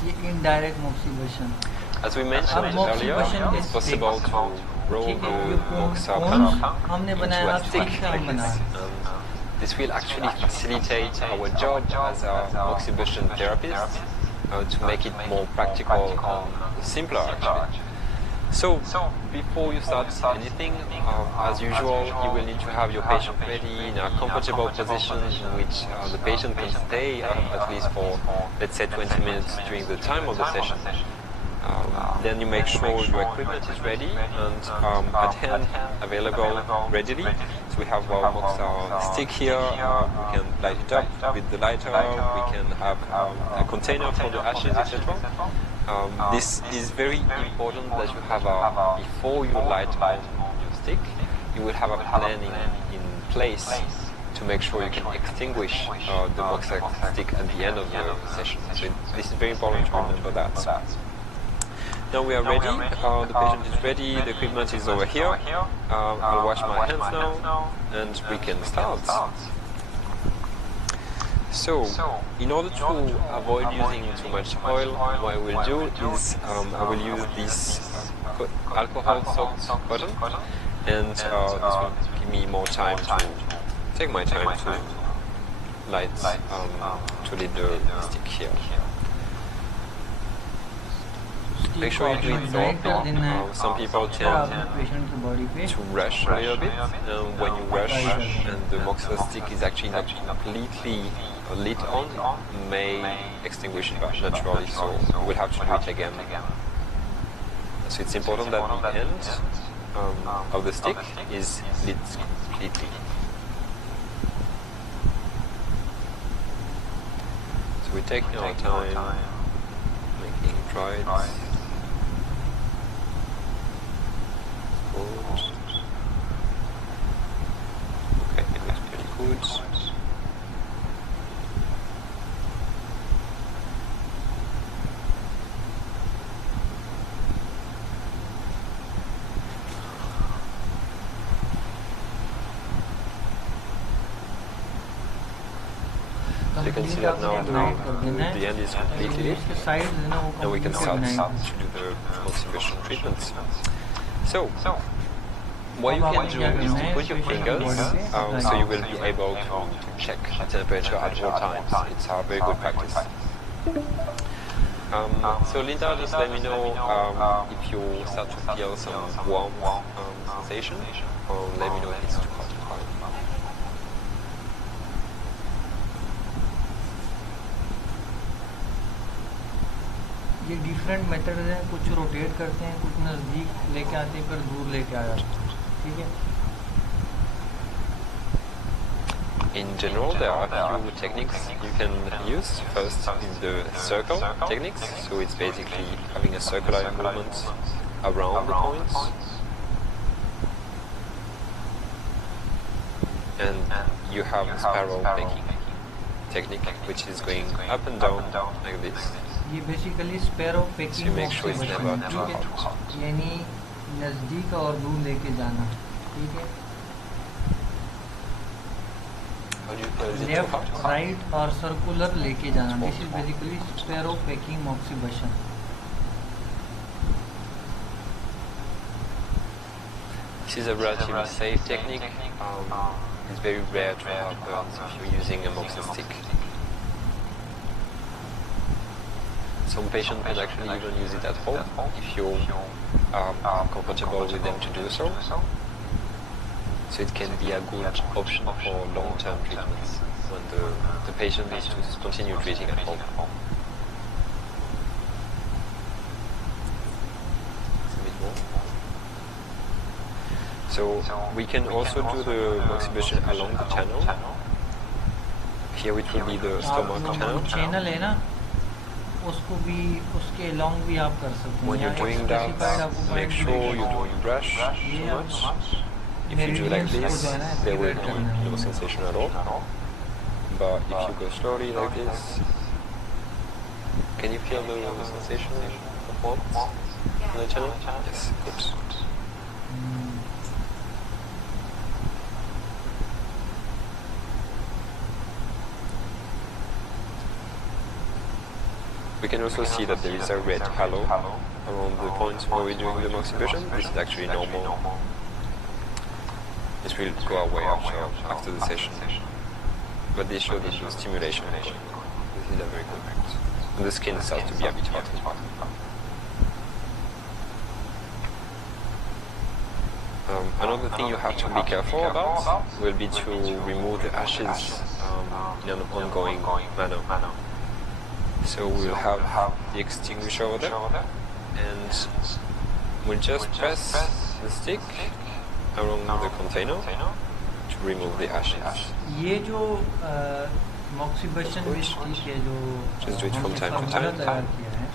ये इनडायरेक्ट मोक्सिबेशन। As we mentioned अब earlier, moxibustion it's is possible to roll ठीक है, the ये moxa कोन powder हमने into बनाया, a stick stick हम like this. बनाया। This will actually facilitate our job as a moxibustion therapist to make it more practical and simpler actually. So before you start anything, as usual, you will need to have your patient ready in a comfortable position in which the patient can stay at least for, let's say, 20 minutes during the time of the session. Then you make sure your equipment is ready and at hand available readily. So we have our Moxa stick here, we can light it up with the lighter, we can have a container for the ashes, etc. This is very important that you have before you light on your stick, you will have a plan in place to make sure you can extinguish the Moxa stick at the end of the session. So this is very important to remember that. Now we are ready, the patient is ready, the equipment is over here. I'll wash my hands now and we can start. So, in order to avoid using too much oil, what I will do is I will use this alcohol-soaked cotton, and this will give me more time to take my time to light the stick here. Make sure you do it thoroughly. Some people tend to rush a little bit. When you rush and the Moxa stick is actually not completely lit on, it may extinguish naturally, so we'll have to do it again. So it's important that the end of the stick is lit completely. So we take our time making strides. Okay, it looks pretty good. So you can see that now the end is completely lit, इसके साइड है ना वो and we can completely start blank. to do the moxibustion treatment. So, what you can do is to put your fingers, so you will be able to check the temperature at all times. It's a very good practice. So Linda, just let me know if you start to feel some warm sensation, or let me know if it's too hot. ये different method हैं, कुछ रोटेट करते हैं, कुछ नज़दीक लेके आते हैं, फिर दूर लेके आ जाते हैं, ठीक है. In general, there are a few techniques you can use. First is the circle techniques, so it's basically having a circular movement around the points. And you have the spiral pegging technique, which is going up and down like this. ये basically sparrow packing So make sure it's never too ठीक है, hot. यानी नज़दीक और दूर लेके जाना, ठीक है. How do you feel? Is it too left hot? Right और सर्कुलर लेके जाना. This is basically sparrow pecking moxibustion. This is a relatively safe technique. It's very rare to have burns if you're using a moxa stick. Some patients can actually even use it at home if you're comfortable with them to do so. So it can be a good option for long-term treatments when the patient needs to continue treating at home. A bit more. So we can also do the moxibustion along the channel. Here it will be the stomach channel. Channel है ना, उसको भी उसके लॉन्ग भी आप कर सकते हैं. When you're doing that, make sure you don't brush too much. If you do like this, there will be no sensation at all. But if you go slowly like this, can you feel the sensation of warmth on the channel? Yes, good. We can also see that there is a red halo around the points where we're doing the moxibustion. This is actually normal. This will go away after the session. But they show that the stimulation is going on. This is a very good practice. And the skin starts to be a bit hot. Another thing you have to be careful about will be to remove the ashes in an ongoing manner. So we'll have the extinguisher over there, and we'll just press the stick around the container to remove the ashes. ये जो मोक्सिबशन स्टिक है जो Just do it from time to हमने time. तैयार किया है,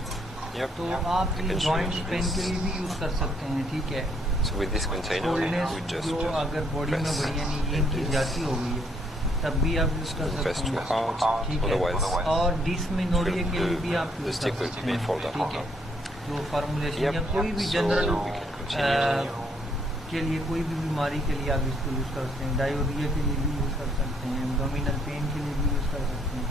Yep. तो आप I can show joint you pen के this. लिए भी यूज़ कर सकते हैं, ठीक है. So with this container, coldness we just जो अगर बॉडी में press बढ़िया नहीं ये इनकी like this. जाती हो गई है, तब भी आप यूज़ कर Press सकते too हैं, hard, ठीक है. otherwise और डिसमिनोरिया के लिए भी आप the यूज़ stick कर will सकते be हैं, folded ठीक है. जो फार्मूलेशन Yep. या कोई भी So general we can continue. के लिए, कोई भी बीमारी के लिए आप इसको यूज़ कर सकते हैं. डायोरिया के लिए भी यूज़ कर सकते हैं, एब्डोमिनल पेन के लिए भी यूज़ कर सकते हैं.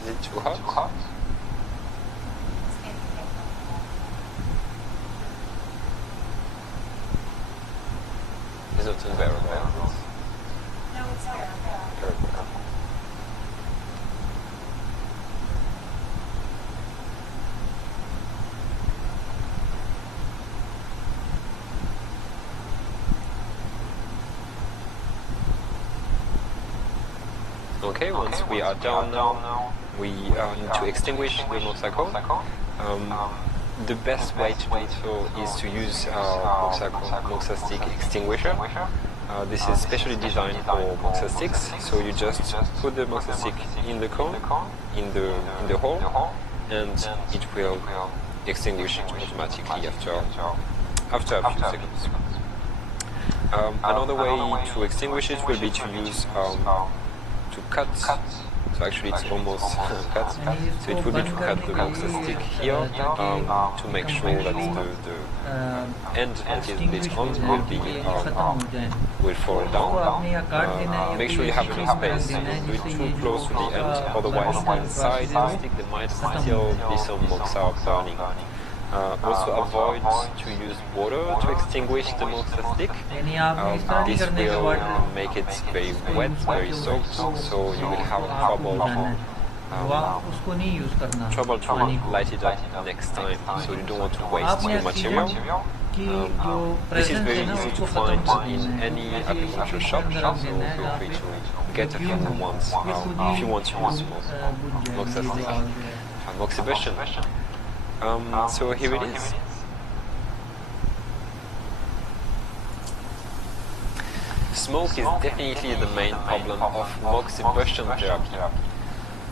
Is it too hot? It's not unbearable. No, it's bearable. Bearable. Okay, once we are down now, we need to extinguish the motorcycle. The best way to do so is to use Moxa stick extinguisher. This is specially designed for Moxa sticks, so you just put the Moxa stick in the cone, in the hole, and it will extinguish it automatically after a few seconds. Another way to extinguish it will be to use to cut So actually it's almost cut. So it would be to cut the moxa stick here to make sure that the end that is lit on will fall down. Make sure you have enough space. Don't do it too close to the end, otherwise inside the stick there might still be some moxa burning. Also avoid to use water to extinguish the moxa stick. This will make it very wet, very soaked, so you will have trouble to light it up next time. So you don't want to waste your material. This is very easy to find in any acupuncture shop, so feel free to get a few ones if you want to use moxa stick. Moxibustion. So here it is. Smoke is definitely the main problem of moxibustion therapy.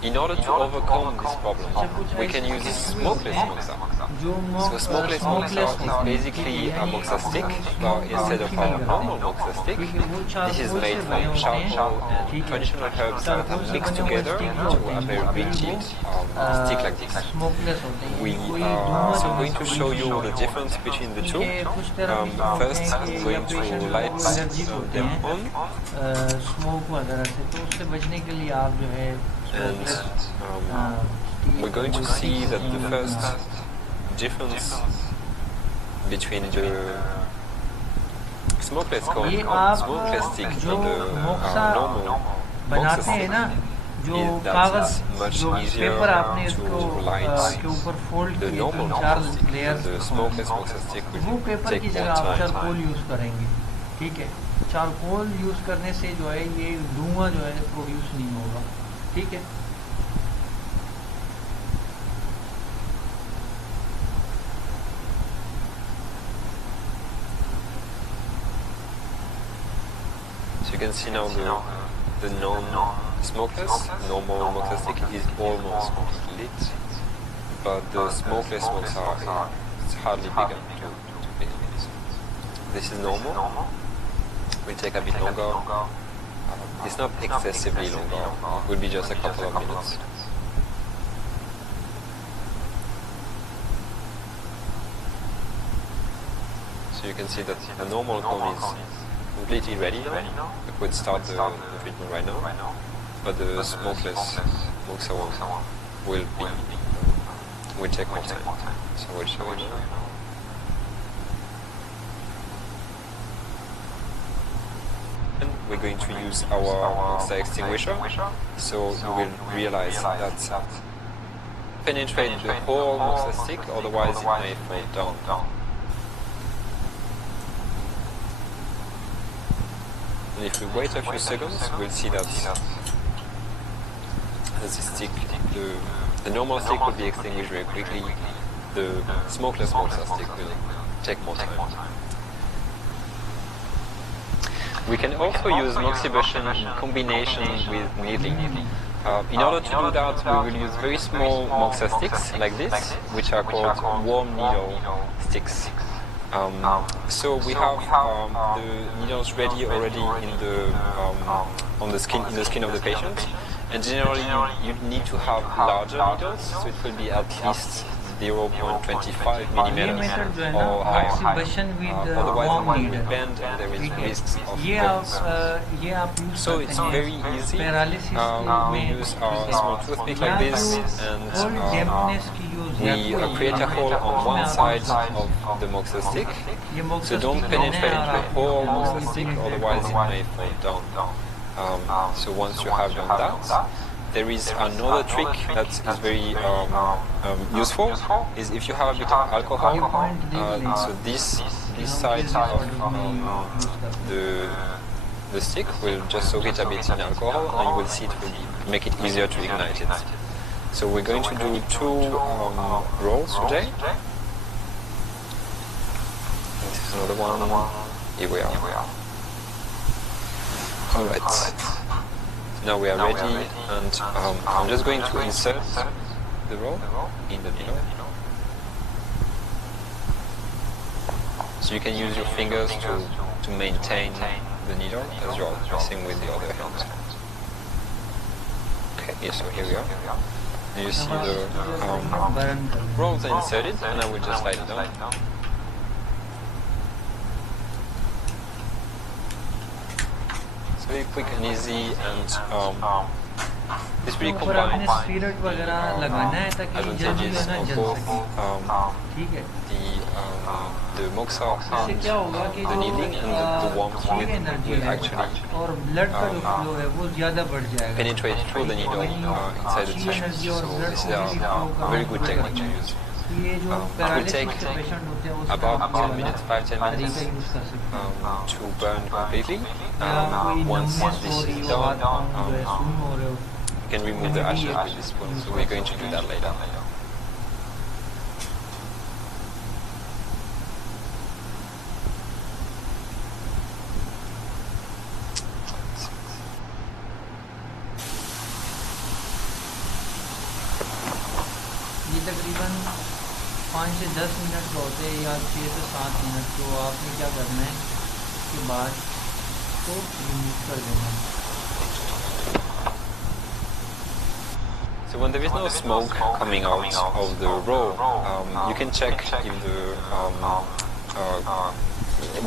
In order to overcome this problem, we can use smokeless moxa. So smokeless moxa is basically a moxa stick, but instead of our normal moxa stick, this is made from charcoal and traditional herbs that are mixed together to a very rigid stick like this. So I'm going to show you the difference between the two. First, I'm going to light them on. And we're going to see that the first difference between the smokeless cone and smokeless stick and the normal moxa stick is that it's much easier to light the normal moxa stick, and the smokeless moxa stick will take more time. ठीक है, charcoal use करने से जो है ये धुआं जो है प्रोड्यूस नहीं होगा, ठीक है। So you can see now the non-smokeless, normal moxa stick is almost completely lit, but the smokeless moxa is hardly big enough to be lit. This is normal. Will take a bit longer. It's not excessively longer. It will be just a couple of minutes. So you can see that the normal cone is completely ready now. We could start the treatment right now. But the smokeless moxa will take more time. So we'll show you now. We're going to use our moxa extinguisher, so you will realize that penetrate the whole moxa stick, otherwise it may fall down. And if we wait a few seconds, we'll see that the stick, the normal stick will be extinguished very quickly. The smokeless moxa stick will take more time. We can also use moxibustion in combination with needling. In order to do that, we will use very small moxa sticks like this, which are called warm needle sticks. So we have the needles ready already in the in the skin of the patient, and generally you need to have larger needles, so it will be at least 0.25 millimeters or higher. Otherwise it will bend and there is risks of burns. So it's very easy. We use our small toothpick like this, and we create a hole on one side of the moxa stick. So don't penetrate the whole moxa stick, otherwise it may fall down. So once you have done that, there is another trick that is very useful, is if you have a bit of alcohol, so this side of the stick will just soak it a bit in alcohol, and you will see it will make it easier to ignite it. So we're going to do 2 rolls today. This is another one. Here we are. Alright. Now we are ready, and I'm just going to insert the roll in the needle. So you can use your fingers to maintain the needle as you're pressing with the other hand. Okay. Okay, so here we are. And you see अब the आप burn कर लेंगे। rolls are inserted, and I will just slide it down. It's very quick and easy, and this really ऊपर आपने combines spirit वगैरह लगाना है ताकि जल्दी जो advantages है ना of जल both सके, ठीक है। the moxa इससे and क्या होगा कि the जो kneading and the warmth energy will है actually और ब्लड का जो फ्लो है वो ज़्यादा बढ़ जाएगा। penetrate through the needle inside the अच्छी tissues. एनर्जी और So ब्लड this is को a very good technique to use. ये जो will पैरालिसिस take के पेशेंट होते हैं उसमें about आप ये 10 वाला minutes, 5-10 तरीका minutes यूज़ कर सकते हैं। to burn completely. या कोई Once numbness this हो is रही हो, हाथ पाँव जो है done, सुन्न हो रहे हो, you can remove the ashes with this spoon. So we're going to do that later. ये तकरीबन 5 से 10 मिनट का होते हैं या 6 से 7 मिनट। तो आपने क्या करना है, इसके बाद तो रिमूव कर देना। So when there is no smoke coming out of the roll, you can check if the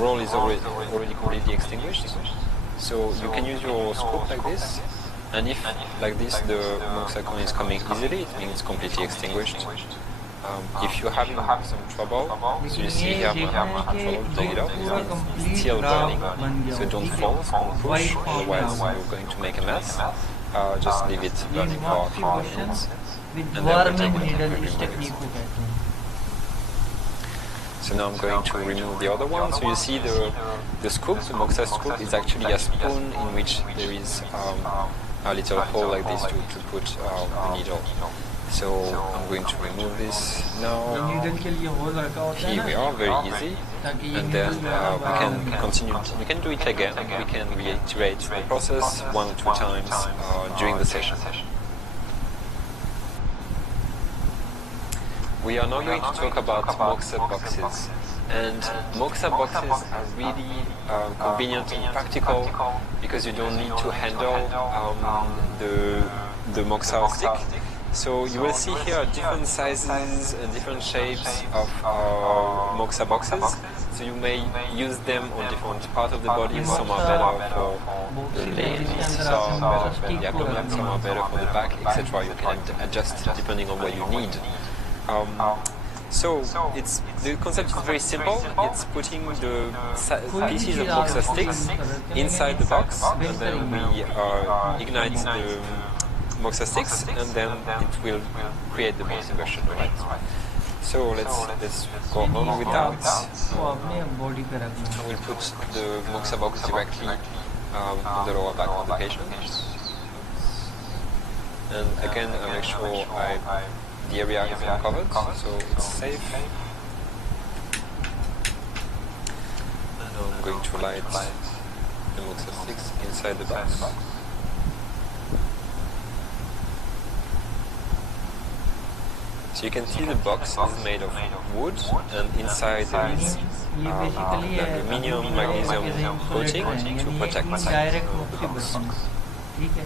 roll is already completely extinguished. So you can use your scoop like this, and if like this the moxa cone is coming easily, it means it's completely extinguished. If you're having some trouble, so you see here I'm having trouble to take it out, it means it's still burning. So don't force, don't push, otherwise you're going to make a mess. Just leave it burning for a few minutes. With And then we'll warming take it needle and इस remove technique it. को कहते हैं। So now I'm going to remove the other one. So you see the scoop, the moxa scoop, is actually a spoon in which there is a little hole like this to put the needle. So I'm going to remove this now. Needle के लिए होल रखा होता है Here we ना, are, very easy. ताकि ये And then needle जो है we बाहर can निकले। continue. We can do it again. We can reiterate the process 1 or 2 times during the session. We are now going to talk about moxa boxes. And moxa boxes are really convenient and practical because you don't need to handle the moxa stick. So you will see here different sizes and different shapes of moxa boxes. So you may use them on different parts of the body. Some are better for the legs, some are better for the abdomen, some are better for the back, etc. You can adjust depending on what you need. So the concept is very simple. It's putting the pieces of moxa sticks inside the box, and then we ignite the moxa sticks, and then it will create the moxa version, right? So let's go on with that. वो अपने बॉडी पे रखना है। We'll put the moxa box directly on the lower back of the patient, and again I make sure the area is uncovered, so it's safe. And now I'm going to light the moxa sticks inside the box. So you can see the box is made of wood, and inside there is ये बेसिकली है aluminium, magnesium coating to protect direct the मोक्सी box. बर्तन, ठीक है।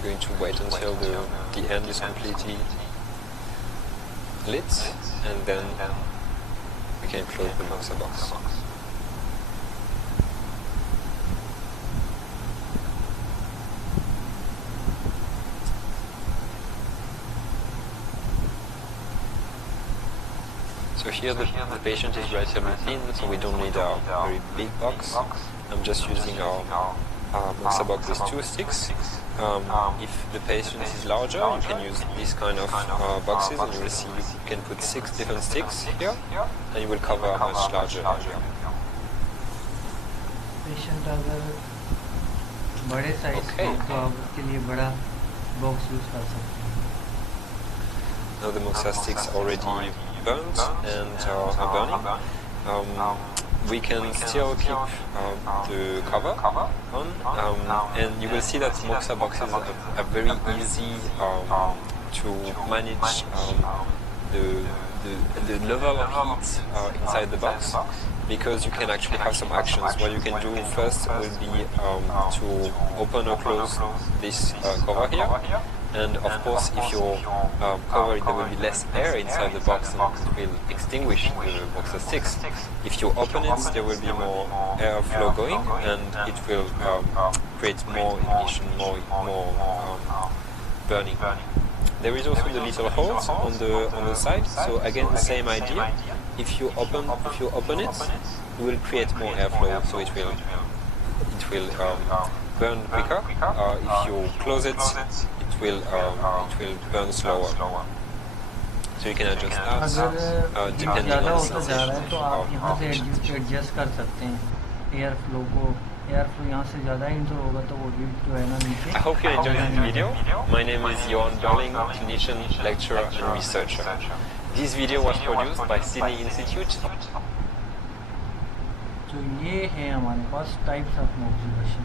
We're going to wait until the end is completely lit, and then we can close the moxa box. So here the patient is relatively thin, so we don't need a very big box. I'm just using our moxa box with 2 sticks. If the patient is larger, you can use these kind of boxes, and you will see you can put 6 different sticks here, and you will cover a much larger area. Patient अगर बड़े size Okay. का तो आप उसके लिए बड़ा box use कर सकते हैं। Now the moxa sticks already burnt and are burning. we can still keep the cover on, and you will see that Moxa boxes are very easy to manage the level of heat inside the box, because you can actually have some actions. What you can do first will be to open or close this cover here. And of course, if you cover it, there will be less air inside the box and it will extinguish the Moxa sticks. If you open it, there will be more airflow going, and it will create more ignition, more burning. There is also the little holes on the side. So again, the same idea. If you open it, you will create more airflow, so it will burn quicker. If you close it, it will burn slower. So you can adjust that depending on the sensation. तो आप यहाँ से एडजस्ट कर सकते हैं air flow को. Air flow यहाँ से ज़्यादा इंटर होगा तो वो हीट जो है ना नीचे. I hope you enjoyed this video. My name is Johan Berling, clinician, lecturer and researcher. This video was produced by Sydney Institute. तो ये है हमारे पास टाइप्स ऑफ मोक्सी बशन.